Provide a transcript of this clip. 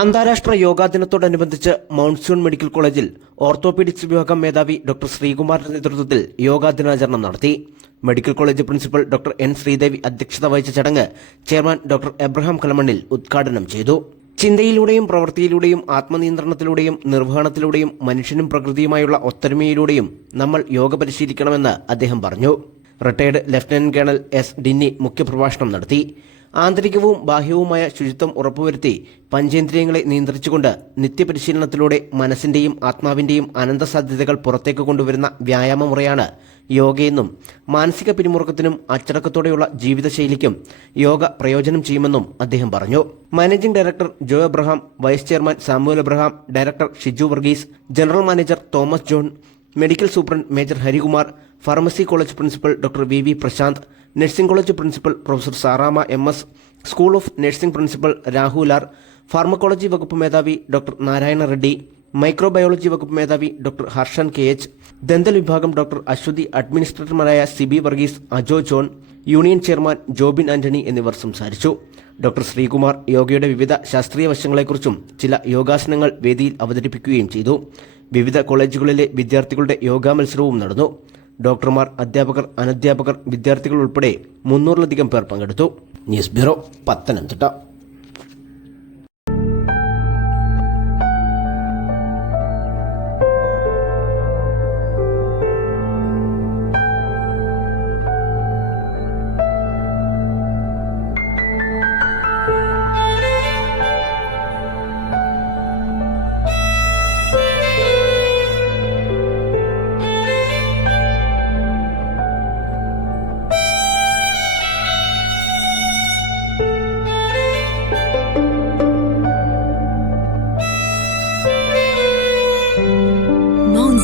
അന്താരാഷ്ട്ര യോഗാ ദിനത്തോടനുബന്ധിച്ച് മൗൺസൂൺ മെഡിക്കൽ കോളേജിൽ ഓർത്തോപീഡിക്സ് വിഭാഗം മേധാവി ഡോക്ടർ ശ്രീകുമാറിന്റെ നേതൃത്വത്തിൽ യോഗാ ദിനാചരണം നടത്തി. Medical college principal doctor N Sreedevi അധ്യക്ഷത വഹിച്ച ചടങ്ങ് ചെയർമാൻ ഡോക്ടർ എബ്രഹാം കലമണ്ണിൽ ഉദ്ഘാടനം ചെയ്തു. ചിന്തയിലൂടെയും പ്രവൃത്തിയിലൂടെയും ആത്മനിയന്ത്രണത്തിലൂടെയും നിർവഹണത്തിലൂടെയും മനുഷ്യനും പ്രകൃതിയുമായുള്ള ഒത്തൊരുമയിലൂടെയും നമ്മൾ യോഗ പരിശീലിക്കണമെന്ന് അദ്ദേഹം പറഞ്ഞു. Retired lieutenant colonel S Dinny മുഖ്യപ്രഭാഷണം നടത്തി. ആന്തരികവും ബാഹ്യവുമായ ശുചിത്വം ഉറപ്പുവരുത്തി പഞ്ചേന്ദ്രിയങ്ങളെ നിയന്ത്രിച്ചുകൊണ്ട് നിത്യപരിശീലനത്തിലൂടെ മനസ്സിന്റെയും ആത്മാവിന്റെയും അനന്തസാധ്യതകൾ പുറത്തേക്ക് കൊണ്ടുവരുന്ന വ്യായാമ മുറയാണ് യോഗയെന്നും മാനസിക പിരിമുറുക്കത്തിനും അച്ചടക്കത്തോടെയുള്ള ജീവിതശൈലിക്കും യോഗ പ്രയോജനം ചെയ്യുമെന്നും അദ്ദേഹം പറഞ്ഞു. Managing director Jo Abraham vice chairman Samuel Abraham director Shiju Varghese general manager Thomas John medical superintendent major Harikumar pharmacy college principal doctor V V Prasanth nursing college principal professor Saramma M S school of nursing principal രാഹുലാർ pharmacology വകുപ്പ് മേധാവി doctor Narayana Reddy microbiology വകുപ്പ് മേധാവി doctor Harshan K H dental വിഭാഗം doctor Aswathy അഡ്മിനിസ്ട്രേറ്റർമാരായ Sibi Varghese Ajo John union chairman Jobin Antony എന്നിവർ സംസാരിച്ചു. Doctor Sreekumar യോഗയുടെ വിവിധ ശാസ്ത്രീയ വശങ്ങളെക്കുറിച്ചും ചില യോഗാസനങ്ങൾ വേദിയിൽ അവതരിപ്പിക്കുകയും ചെയ്തു. വിവിധ കോളേജുകളിലെ വിദ്യാർത്ഥികളുടെ യോഗാ മത്സരവും നടന്നു. ഡോക്ടർമാർ അധ്യാപകർ അനധ്യാപകർ വിദ്യാർത്ഥികൾ ഉൾപ്പെടെ മുന്നൂറിലധികം പേർ പങ്കെടുത്തു. News bureau Pathanamthitta.